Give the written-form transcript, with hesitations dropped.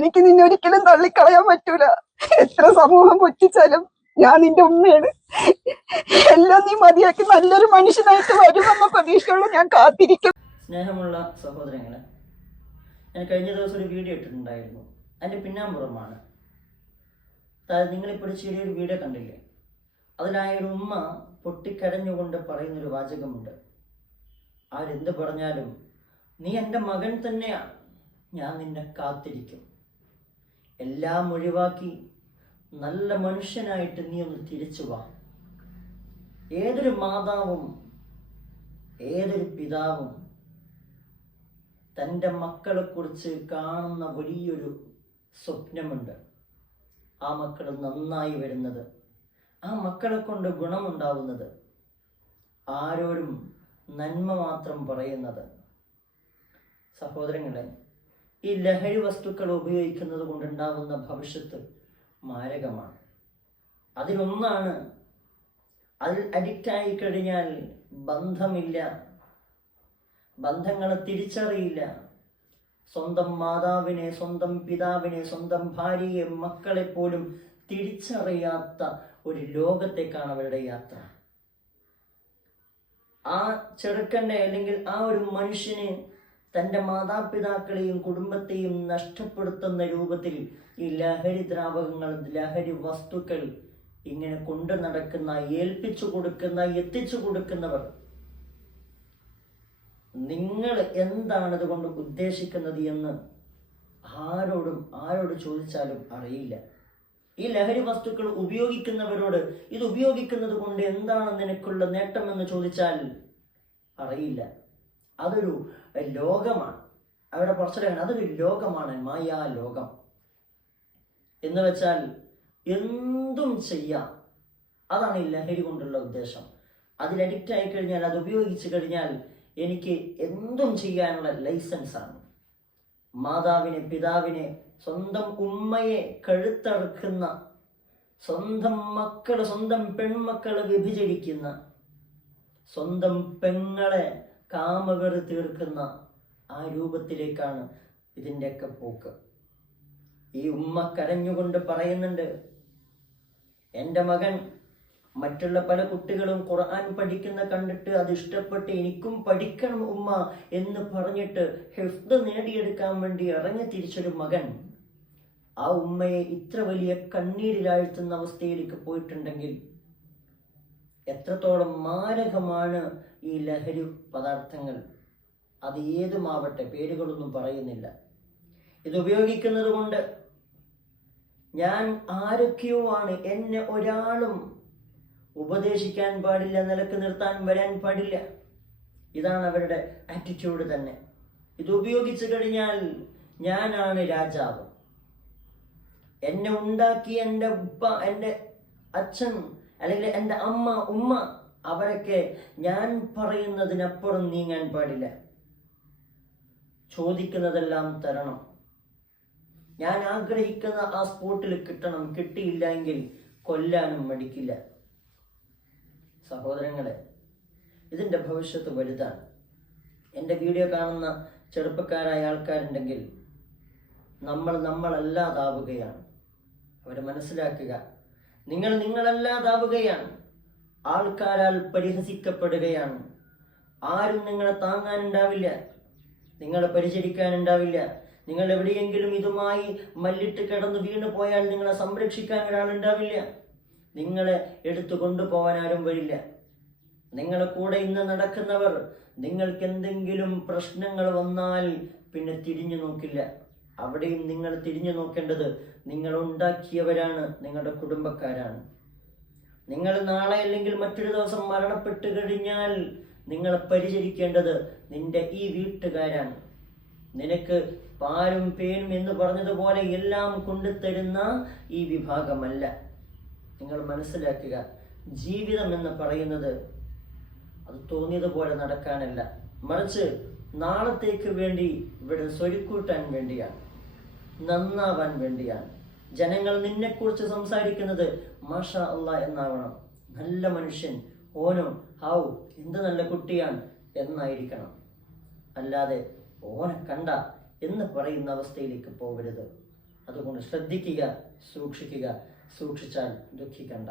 എനിക്ക് നിന്നെ ഒരിക്കലും തള്ളിക്കളയാൻ പറ്റൂല. എത്ര സമൂഹം പുച്ഛിച്ചാലും ഞാൻ നിന്റെ ഉമ്മയാണ്. എല്ലാം നീ മതിയാക്കി നല്ലൊരു മനുഷ്യനായിട്ട് വരുമെന്ന പ്രതീക്ഷയുള്ള ഞാൻ കാത്തിരിക്കും. സ്നേഹമുള്ള സഹോദരങ്ങളെ, ഞാൻ കഴിഞ്ഞ ദിവസം ഒരു വീഡിയോ ഇട്ടിട്ടുണ്ടായിരുന്നു. അതിൻ്റെ പിന്നാമ്പുറമാണ്. അതായത് നിങ്ങളിപ്പോൾ ചെറിയൊരു വീഡിയോ കണ്ടില്ലേ, അതിലായൊരു ഉമ്മ പൊട്ടിക്കരഞ്ഞുകൊണ്ട് പറയുന്നൊരു വാചകമുണ്ട്. ആരെന്ത് പറഞ്ഞാലും നീ എൻ്റെ മകൻ തന്നെയാണ്, ഞാൻ നിന്നെ കാത്തിരിക്കും. എല്ലാം ഒഴിവാക്കി നല്ല മനുഷ്യനായിട്ട് നീ ഒന്ന് തിരിച്ചു വാ. ഏതൊരു മാതാവും ഏതൊരു പിതാവും തൻ്റെ മക്കളെ കുറിച്ച് കാണുന്ന വലിയൊരു സ്വപ്നമുണ്ട്. ആ മക്കൾ നന്നായി വരുന്നത്, ആ മക്കളെ കൊണ്ട് ഗുണമുണ്ടാവുന്നത്, ആരോടും നന്മ മാത്രം പറയുന്നത്. സഹോദരങ്ങളെ, ഈ ലഹരി വസ്തുക്കൾ ഉപയോഗിക്കുന്നത് കൊണ്ടുണ്ടാകുന്ന ഭവിഷ്യത്ത് മാരകമാണ്. അതിലൊന്നാണ്, അതിൽ അഡിക്റ്റായി കഴിഞ്ഞാൽ ബന്ധമില്ല, ബന്ധങ്ങളെ തിരിച്ചറിയില്ല. സ്വന്തം മാതാവിനെ, സ്വന്തം പിതാവിനെ, സ്വന്തം ഭാര്യയെ, മക്കളെ പോലും തിരിച്ചറിയാത്ത ഒരു ലോകത്തേക്കാണ് അവരുടെ യാത്ര. ആ ചെറുക്കൻ്റെ അല്ലെങ്കിൽ ആ ഒരു മനുഷ്യന് തൻ്റെ മാതാപിതാക്കളെയും കുടുംബത്തെയും നഷ്ടപ്പെടുത്തുന്ന രൂപത്തിൽ ഈ ലഹരി ദ്രാവകങ്ങൾ, ലഹരി വസ്തുക്കൾ ഇങ്ങനെ കൊണ്ടു നടക്കുന്ന, ഏൽപ്പിച്ചു കൊടുക്കുന്ന, എത്തിച്ചു കൊടുക്കുന്നവർ, നിങ്ങൾ എന്താണ് ഇതുകൊണ്ട് ഉദ്ദേശിക്കുന്നത് എന്ന് ആരോട് ചോദിച്ചാലും അറിയില്ല. ഈ ലഹരി വസ്തുക്കൾ ഉപയോഗിക്കുന്നവരോട് ഇത് ഉപയോഗിക്കുന്നത് കൊണ്ട് എന്താണ് നിനക്കുള്ള നേട്ടമെന്ന് ചോദിച്ചാൽ അറിയില്ല. അതൊരു ലോകമാണ്. അവിടെ കുറച്ചിടങ്ങാണ്, അതൊരു ലോകമാണ്, മായാ ലോകം എന്ന് വെച്ചാൽ എന്തും ചെയ്യാം. അതാണ് ഈ ലഹരി കൊണ്ടുള്ള ഉദ്ദേശം. അതിൽ അഡിക്റ്റ് ആയി കഴിഞ്ഞാൽ, അത് ഉപയോഗിച്ചു കഴിഞ്ഞാൽ എനിക്ക് എന്തും ചെയ്യാനുള്ള ലൈസൻസാണ്. മാതാവിനെ, പിതാവിനെ, സ്വന്തം ഉമ്മയെ കഴുത്തറുക്കുന്ന, സ്വന്തം മക്കള്, സ്വന്തം പെൺമക്കളെ വ്യഭിചരിക്കുന്ന, സ്വന്തം പെങ്ങളെ കാമവെറി തീർക്കുന്ന ആ രൂപത്തിലേക്കാണ് ഇതിൻ്റെയൊക്കെ പോക്ക്. ഈ ഉമ്മ കരഞ്ഞുകൊണ്ട് പറയുന്നുണ്ട്, എൻ്റെ മകൻ മറ്റുള്ള പല കുട്ടികളും ഖുർആൻ പഠിക്കുന്ന കണ്ടിട്ട് അത് ഇഷ്ടപ്പെട്ട് എനിക്കും പഠിക്കണം ഉമ്മ എന്ന് പറഞ്ഞിട്ട് ഹിഫ്ദ് നേടിയെടുക്കാൻ വേണ്ടി ഇറങ്ങി തിരിച്ചൊരു മകൻ ആ ഉമ്മയെ ഇത്ര വലിയ കണ്ണീരിലാഴ്ത്തുന്ന അവസ്ഥയിലേക്ക് പോയിട്ടുണ്ടെങ്കിൽ എത്രത്തോളം മാരകമാണ് ഈ ലഹരി പദാർത്ഥങ്ങൾ. അത് ഏതുമാവട്ടെ, പേരുകളൊന്നും പറയുന്നില്ല. ഇത് ഉപയോഗിക്കുന്നത് കൊണ്ട് ഞാൻ ആരൊക്കെയോ ആണ്, എന്നെ ഒരാളും ഉപദേശിക്കാൻ പാടില്ല, നിലക്ക് നിർത്താൻ വരാൻ പാടില്ല. ഇതാണ് അവരുടെ ആറ്റിറ്റ്യൂഡ് തന്നെ. ഇത് ഉപയോഗിച്ചു കഴിഞ്ഞാൽ ഞാനാണ് രാജാവ്. എന്നെ ഉണ്ടാക്കി എൻ്റെ ഉപ്പ, എൻ്റെ അച്ഛൻ, അല്ലെങ്കിൽ എൻ്റെ അമ്മ, ഉമ്മ, അവരൊക്കെ ഞാൻ പറയുന്നതിനപ്പുറം നീങ്ങാൻ പാടില്ല. ചോദിക്കുന്നതെല്ലാം തരണം. ഞാൻ ആഗ്രഹിക്കുന്ന ആ സ്പോട്ടിൽ കിട്ടണം. കിട്ടിയില്ല എങ്കിൽ കൊല്ലാനും മടിക്കില്ല. സഹോദരങ്ങളെ, ഇതിൻ്റെ ഭവിഷ്യത്ത് വലുതാണ്. എൻ്റെ വീഡിയോ കാണുന്ന ചെറുപ്പക്കാരായ ആൾക്കാരുണ്ടെങ്കിൽ നമ്മളല്ലാതാവുകയാണ്. അവരെ മനസ്സിലാക്കുക, നിങ്ങളല്ലാതാവുകയാണ്. ആൾക്കാരാൽ പരിഹസിക്കപ്പെടുകയാണ്. ആരും നിങ്ങളെ താങ്ങാനുണ്ടാവില്ല, നിങ്ങളെ പരിചരിക്കാനുണ്ടാവില്ല. നിങ്ങൾ എവിടെയെങ്കിലും ഇതുമായി മല്ലിട്ട് കിടന്ന് വീണു പോയാൽ നിങ്ങളെ സംരക്ഷിക്കാൻ ഒരാളുണ്ടാവില്ല. നിങ്ങളെ എടുത്തു കൊണ്ടുപോകാൻ ആരും വരില്ല. നിങ്ങളെ കൂടെ ഇന്ന് നടക്കുന്നവർ നിങ്ങൾക്ക് എന്തെങ്കിലും പ്രശ്നങ്ങൾ വന്നാൽ പിന്നെ തിരിഞ്ഞു നോക്കില്ല. അവിടെയും നിങ്ങൾ തിരിഞ്ഞു നോക്കേണ്ടത് നിങ്ങൾ ഉണ്ടാക്കിയവരാണ്, നിങ്ങളുടെ കുടുംബക്കാരാണ്. നിങ്ങൾ നാളെ അല്ലെങ്കിൽ മറ്റൊരു ദിവസം മരണപ്പെട്ട് കഴിഞ്ഞാൽ നിങ്ങളെ പരിചരിക്കേണ്ടത് നിന്റെ ഈ വീട്ടുകാരാണ്. നിനക്ക് പാലും പേനും എന്ന് പറഞ്ഞതുപോലെ എല്ലാം കൊണ്ടുതരുന്ന ഈ വിഭാഗമല്ല. നിങ്ങൾ മനസ്സിലാക്കുക, ജീവിതം എന്ന് പറയുന്നത് അത് തോന്നിയതുപോലെ നടക്കാനല്ല, മറിച്ച് നാളത്തേക്ക് വേണ്ടി ഇവിടെ സ്വരുക്കൂട്ടാൻ വേണ്ടിയാണ്, നന്നാവാൻ വേണ്ടിയാണ്. ജനങ്ങൾ നിന്നെക്കുറിച്ച് സംസാരിക്കുന്നത് മാഷാ അല്ലാ എന്നാവണം. നല്ല മനുഷ്യൻ, ഓനോ ഹാവു എന്ത് നല്ല കുട്ടിയാണ് എന്നായിരിക്കണം. അല്ലാതെ ഓനെ കണ്ട എന്ന് പറയുന്ന അവസ്ഥയിലേക്ക് പോകരുത്. അതുകൊണ്ട് ശ്രദ്ധിക്കുക, സൂക്ഷിക്കുക, സൂക്ഷിച്ചാൽ ദുഃഖിക്കണ്ട.